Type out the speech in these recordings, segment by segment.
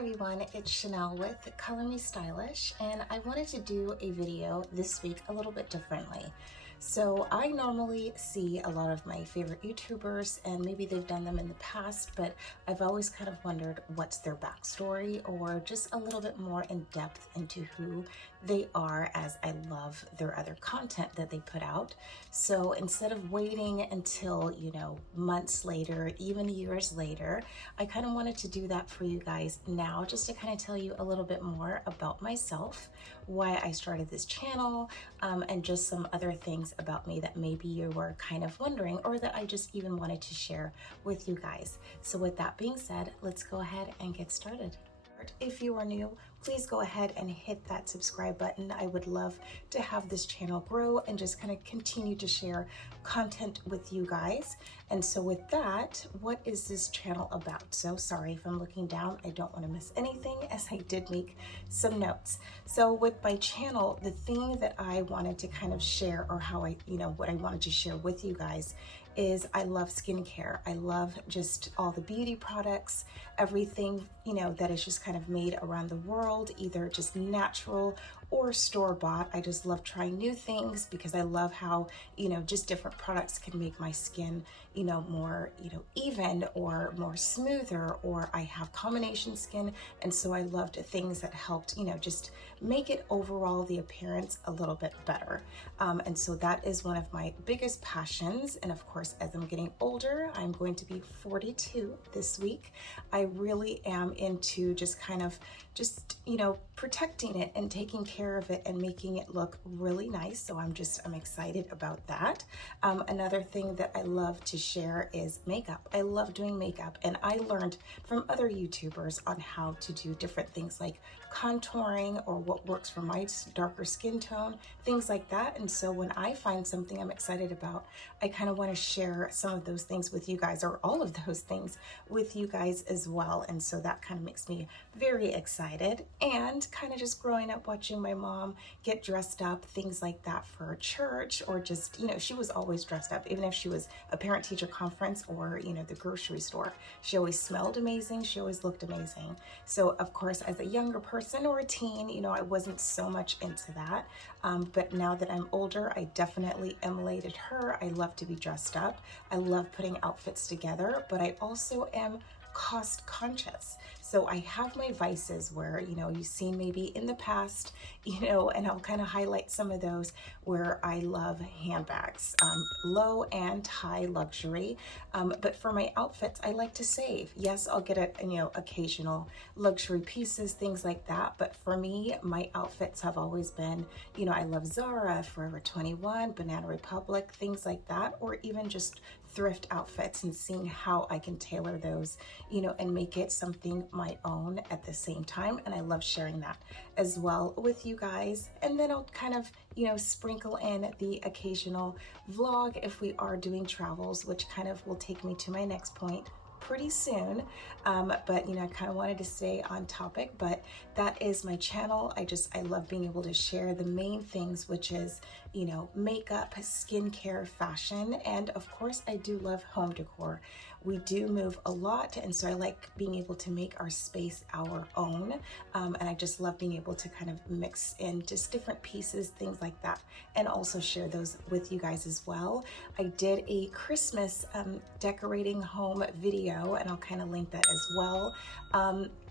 everyone, it's Chanel with Color Me Stylish, and I wanted to do a video this week a little bit differently. So I normally see a lot of my favorite YouTubers, and maybe they've done them in the past, but I've always kind of wondered what's their backstory, or just a little bit more in depth into who they are, as I love their other content that they put out. So instead of waiting until, months later, even years later, I kind of wanted to do that for you guys now, just to kind of tell you a little bit more about myself, why I started this channel, and just some other things about me that maybe you were kind of wondering, or that I just even wanted to share with you guys. So with that being said, let's go ahead and get started. If you are new, please go ahead and hit that subscribe button. I would love to have this channel grow and just kind of continue to share content with you guys. And so with that, what is this channel about? So sorry if I'm looking down, I don't want to miss anything, as I did make some notes. So with my channel, the thing that I wanted to kind of share, or how what I wanted to share with you guys, is I love skincare. I love just all the beauty products, everything, that is just kind of made around the world, either just natural or store-bought. I just love trying new things because I love how, just different products can make my skin, more, even or more smoother, or I have combination skin. And so I loved things that helped, just make it overall the appearance a little bit better. And so that is one of my biggest passions. And of course, as I'm getting older, I'm going to be 42 this week. I really am into just kind of protecting it and taking care of it and making it look really nice. So I'm excited about that. Another thing that I love to share is makeup. I love doing makeup, and I learned from other YouTubers on how to do different things like contouring, or what works for my darker skin tone, things like that. And so when I find something I'm excited about, I kind of want to share some of those things with you guys, or all of those things with you guys as well. And so that kind of makes me very excited. And kind of just growing up watching my mom get dressed up, things like that, for church, or just, she was always dressed up, even if she was a parent-teacher conference or, the grocery store. She always smelled amazing. She always looked amazing. So of course, as a younger person or a teen, I wasn't so much into that. But now that I'm older, I definitely emulated her. I love to be dressed up. I love putting outfits together, but I also am cost conscious. So I have my vices where, you've seen maybe in the past, and I'll kind of highlight some of those, where I love handbags, low and high luxury. But for my outfits, I like to save. Yes, I'll get occasional luxury pieces, things like that. But for me, my outfits have always been, I love Zara, Forever 21, Banana Republic, things like that, or even just thrift outfits, and seeing how I can tailor those, and make it something my own at the same time. And I love sharing that as well with you guys. And then I'll kind of, sprinkle in the occasional vlog if we are doing travels, which kind of will take me to my next point pretty soon. But I kind of wanted to stay on topic, but that is my channel. I love being able to share the main things, which is, makeup, skincare, fashion, and of course I do love home decor. We do move a lot, and so I like being able to make our space our own. And I just love being able to kind of mix in just different pieces, things like that, and also share those with you guys as well. I did a Christmas decorating home video, and I'll kind of link that as well.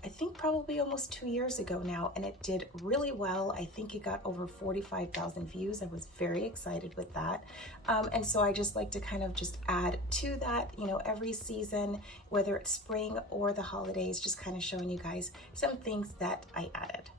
I think probably almost 2 years ago now, and it did really well. I think it got over 45,000 views. I was very excited with that. And so I just like to kind of just add to that, every season, whether it's spring or the holidays, just kind of showing you guys some things that I added.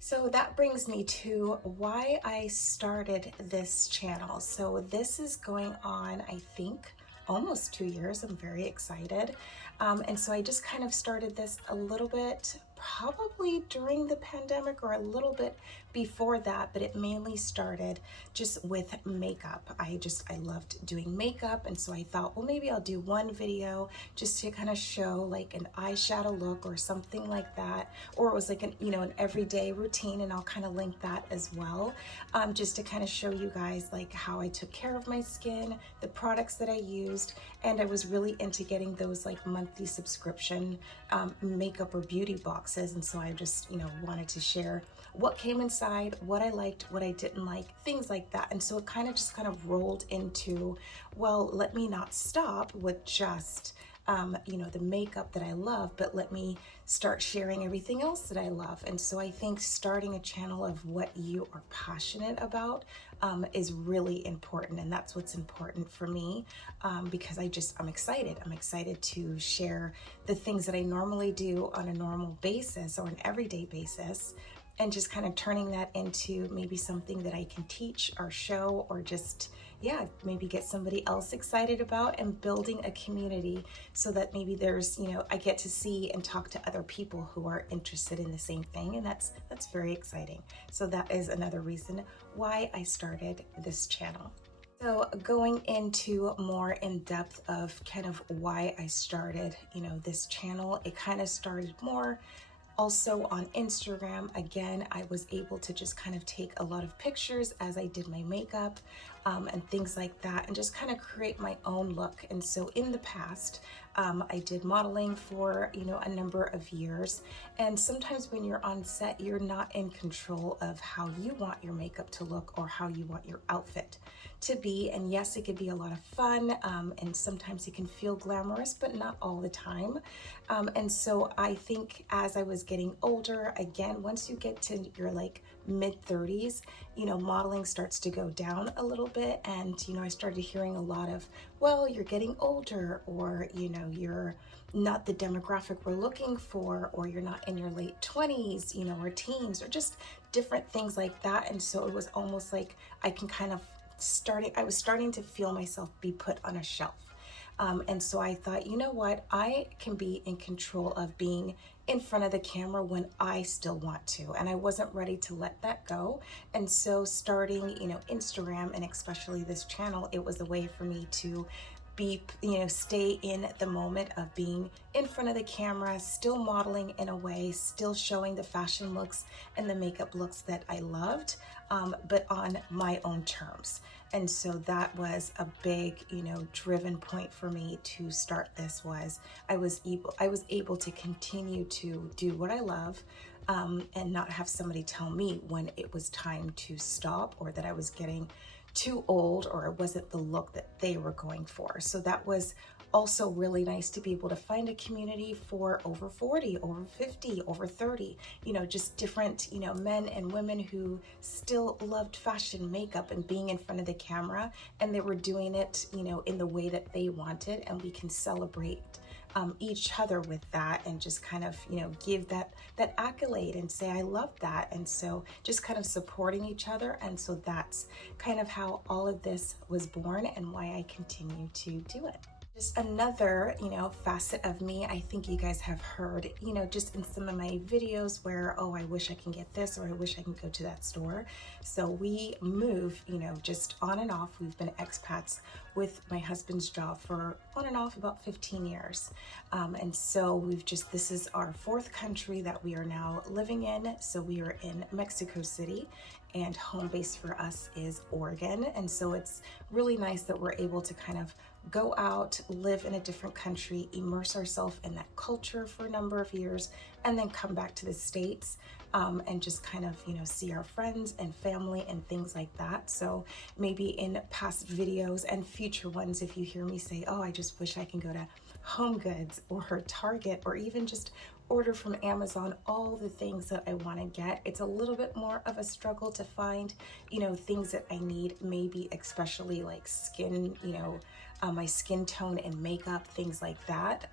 So that brings me to why I started this channel. So this is going on, I think, almost 2 years. I'm very excited. And so I just kind of started this a little bit, probably during the pandemic, or a little bit before that, but it mainly started just with makeup. I loved doing makeup, and so I thought, well, maybe I'll do one video just to kind of show like an eyeshadow look or something like that, or it was like an everyday routine, and I'll kind of link that as well, just to kind of show you guys like how I took care of my skin, the products that I used. And I was really into getting those like monthly subscription makeup or beauty boxes, and so I just wanted to share what came inside, what I liked, what I didn't like, things like that. And so it kind of rolled into, well, let me not stop with just the makeup that I love, but let me start sharing everything else that I love. And so I think starting a channel of what you are passionate about is really important. And that's what's important for me, because I'm excited. I'm excited to share the things that I normally do on a normal basis or an everyday basis, and just kind of turning that into maybe something that I can teach or show, or just, yeah, maybe get somebody else excited about, and building a community so that maybe there's, I get to see and talk to other people who are interested in the same thing. And that's very exciting. So that is another reason why I started this channel. So going into more in depth of kind of why I started, this channel, it kind of started more also on Instagram. Again, I was able to just kind of take a lot of pictures as I did my makeup and things like that, and just kind of create my own look. And so in the past, I did modeling for, a number of years. And sometimes when you're on set, you're not in control of how you want your makeup to look or how you want your outfit to be. And yes, it could be a lot of fun, and sometimes it can feel glamorous, but not all the time. And so I think as I was getting older, again, once you get to your like mid 30s, modeling starts to go down a little bit. And, I started hearing a lot of, well, you're getting older, or, you're not the demographic we're looking for, or you're not in your late 20s, or teens, or just different things like that. And so it was almost like I was starting to feel myself be put on a shelf. And so I thought, you know what, I can be in control of being in front of the camera when I still want to. And I wasn't ready to let that go. And so starting, Instagram, and especially this channel, it was a way for me to be, stay in the moment of being in front of the camera, still modeling in a way, still showing the fashion looks and the makeup looks that I loved, but on my own terms. And so that was a big, driven point for me to start this. Was I was able to continue to do what I love, and not have somebody tell me when it was time to stop, or that I was getting too old, or it wasn't the look that they were going for. So that was also really nice to be able to find a community for over 40, over 50, over 30, just different, men and women who still loved fashion, makeup, and being in front of the camera, and they were doing it, in the way that they wanted. And we can celebrate each other with that, and just kind of, give that accolade and say, I love that. And so just kind of supporting each other. And so that's kind of how all of this was born, and why I continue to do it. Just another, facet of me, I think you guys have heard, just in some of my videos where, oh, I wish I can get this, or I wish I can go to that store. So we move, just on and off. We've been expats with my husband's job for on and off about 15 years. And so this is our fourth country that we are now living in. So we are in Mexico City, and home base for us is Oregon. And so it's really nice that we're able to kind of go out, live in a different country, immerse ourselves in that culture for a number of years, and then come back to the States, and just kind of, see our friends and family and things like that. So maybe in past videos and future ones, if you hear me say, oh, I just wish I can go to Home Goods or Target, or even just order from Amazon all the things that I want to get. It's a little bit more of a struggle to find, things that I need, maybe especially like skin, my skin tone and makeup, things like that.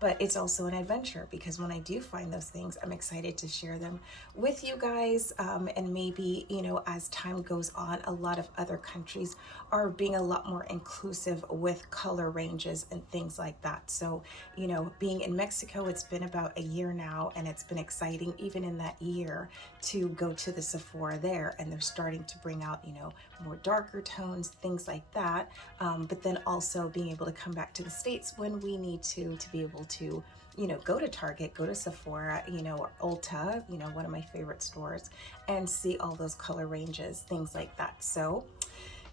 but it's also an adventure, because when I do find those things, I'm excited to share them with you guys. And maybe, you know, as time goes on, a lot of other countries are being a lot more inclusive with color ranges and things like that. So, you know, being in Mexico, it's been about a year now, and it's been exciting even in that year to go to the Sephora there, and they're starting to bring out, you know, more darker tones, things like that. But then also being able to come back to the States when we need to be able to, you know, go to Target, go to Sephora, you know, or Ulta, you know, one of my favorite stores, and see all those color ranges, things like that. So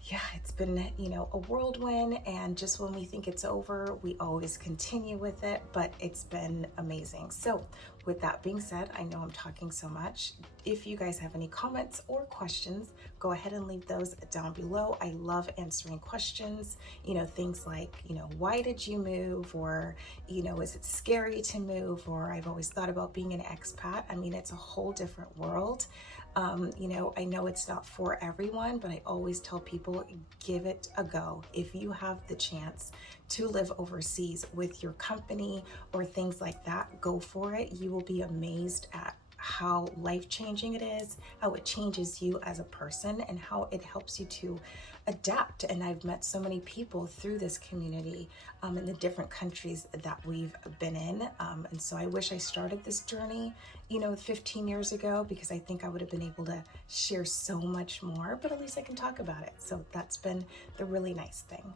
yeah, it's been, you know, a whirlwind, and just when we think it's over, we always continue with it, but it's been amazing. So with that being said, I know I'm talking so much. If you guys have any comments or questions, go ahead and leave those down below. I love answering questions, you know, things like, you know, why did you move? Or, you know, is it scary to move? Or I've always thought about being an expat. I mean, it's a whole different world. You know, I know it's not for everyone, but I always tell people, give it a go. If you have the chance to live overseas with your company or things like that, go for it. You will be amazed at how life-changing it is, how it changes you as a person, and how it helps you to adapt. And I've met so many people through this community in the different countries that we've been in. And so I wish I started this journey, you know, 15 years ago, because I think I would have been able to share so much more, but at least I can talk about it. So that's been the really nice thing.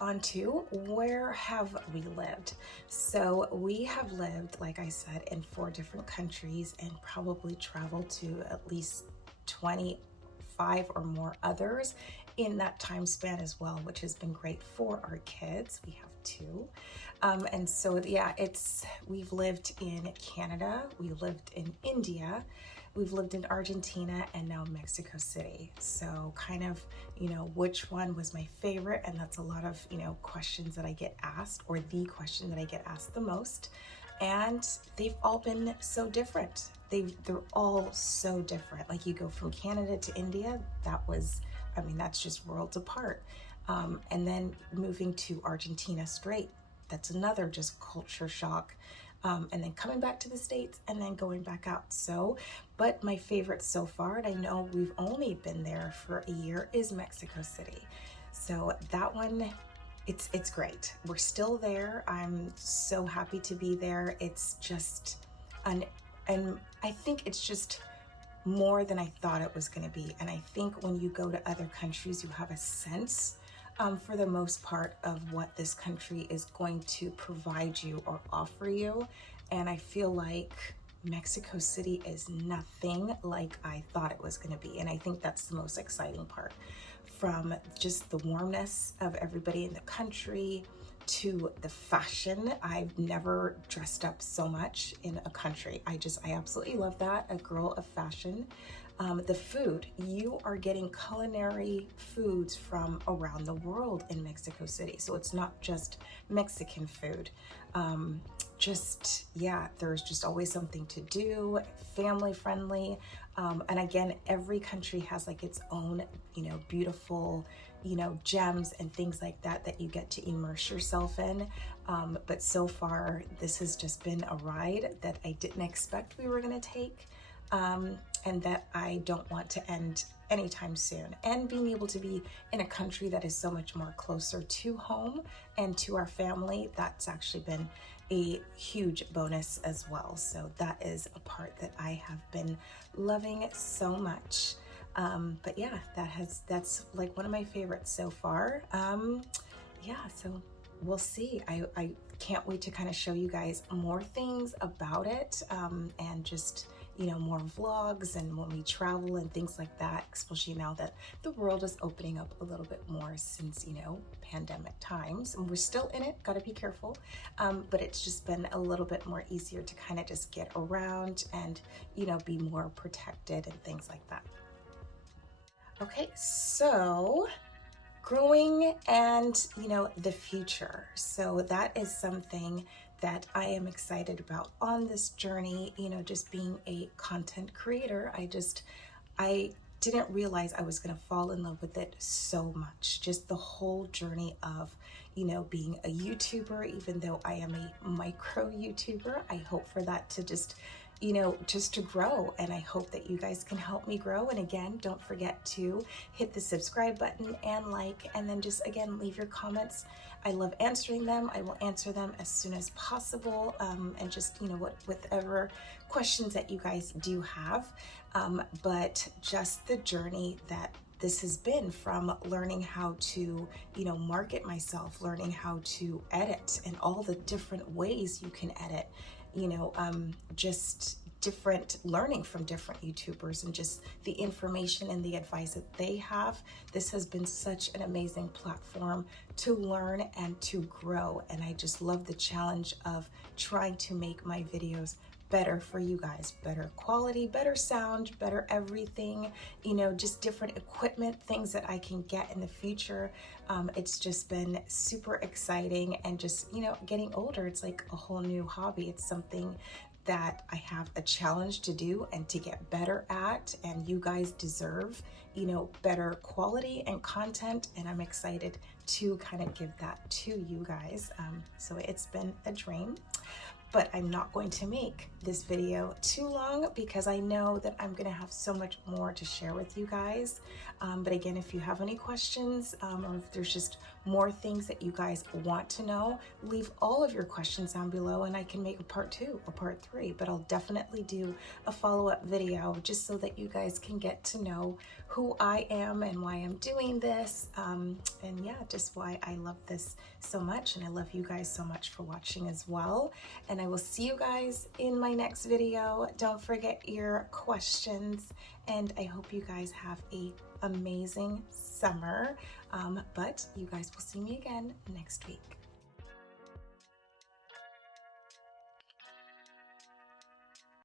On to where have we lived? So we have lived, like I said, in 4 different countries, and probably traveled to at least 25 or more others in that time span as well, which has been great for our kids. We have 2. And so yeah, we've lived in Canada, we lived in India, we've lived in Argentina, and now Mexico City. So kind of, you know, which one was my favorite? And that's a lot of, you know, questions that I get asked, or the question that I get asked the most. And they've all been so different. They're all so different. Like, you go from Canada to India, that's just worlds apart. And then moving to Argentina straight, that's another just culture shock. And then coming back to the States, and then going back out. So, but my favorite so far, and I know we've only been there for a year, is Mexico City. So that one, it's great. We're still there. I'm so happy to be there. It's just, and I think it's just more than I thought it was going to be. And I think when you go to other countries, you have a sense, for the most part, of what this country is going to provide you or offer you. And I feel like Mexico City is nothing like I thought it was going to be. And I think that's the most exciting part, from just the warmness of everybody in the country to the fashion. I've never dressed up so much in a country. I absolutely love that. A girl of fashion. The food, you are getting culinary foods from around the world in Mexico City. So it's not just Mexican food. There's just always something to do, family friendly. And again, every country has like its own, you know, beautiful, you know, gems and things like that that you get to immerse yourself in. But so far, this has just been a ride that I didn't expect we were going to take. And that I don't want to end anytime soon. And being able to be in a country that is so much more closer to home and to our family, that's actually been a huge bonus as well. So that is a part that I have been loving so much. But yeah, that's like one of my favorites so far. So we'll see. I can't wait to kind of show you guys more things about it, and just, you know, more vlogs and when we travel and things like that, especially now that the world is opening up a little bit more since, you know, pandemic times, and we're still in it, gotta be careful. But it's just been a little bit more easier to kind of just get around and, you know, be more protected and things like that. Okay, so growing and, you know, the future. So that is something that I am excited about on this journey, you know, just being a content creator. I didn't realize I was going to fall in love with it so much. Just the whole journey of, you know, being a YouTuber, even though I am a micro YouTuber. I hope for that to just, you know, just to grow, and I hope that you guys can help me grow. And again, don't forget to hit the subscribe button and like, and then just again leave your comments. I love answering them. I will answer them as soon as possible, and just, you know, whatever questions that you guys do have. But just the journey that this has been, from learning how to, you know, market myself, learning how to edit and all the different ways you can edit, you know, just different, learning from different YouTubers and just the information and the advice that they have. This has been such an amazing platform to learn and to grow. And I just love the challenge of trying to make my videos better for you guys, better quality, better sound, better everything, you know, just different equipment, things that I can get in the future. It's just been super exciting, and just, you know, getting older, it's like a whole new hobby. It's something that I have a challenge to do and to get better at, and you guys deserve, you know, better quality and content, and I'm excited to kind of give that to you guys. So it's been a dream. But I'm not going to make this video too long, because I know that I'm gonna have so much more to share with you guys. But again, if you have any questions, or if there's just more things that you guys want to know, leave all of your questions down below, and I can make a part 2 or part 3, but I'll definitely do a follow-up video just so that you guys can get to know who I am and why I'm doing this. And yeah, just why I love this so much, and I love you guys so much for watching as well. And I will see you guys in my next video. Don't forget your questions, and I hope you guys have a amazing summer. But you guys will see me again next week.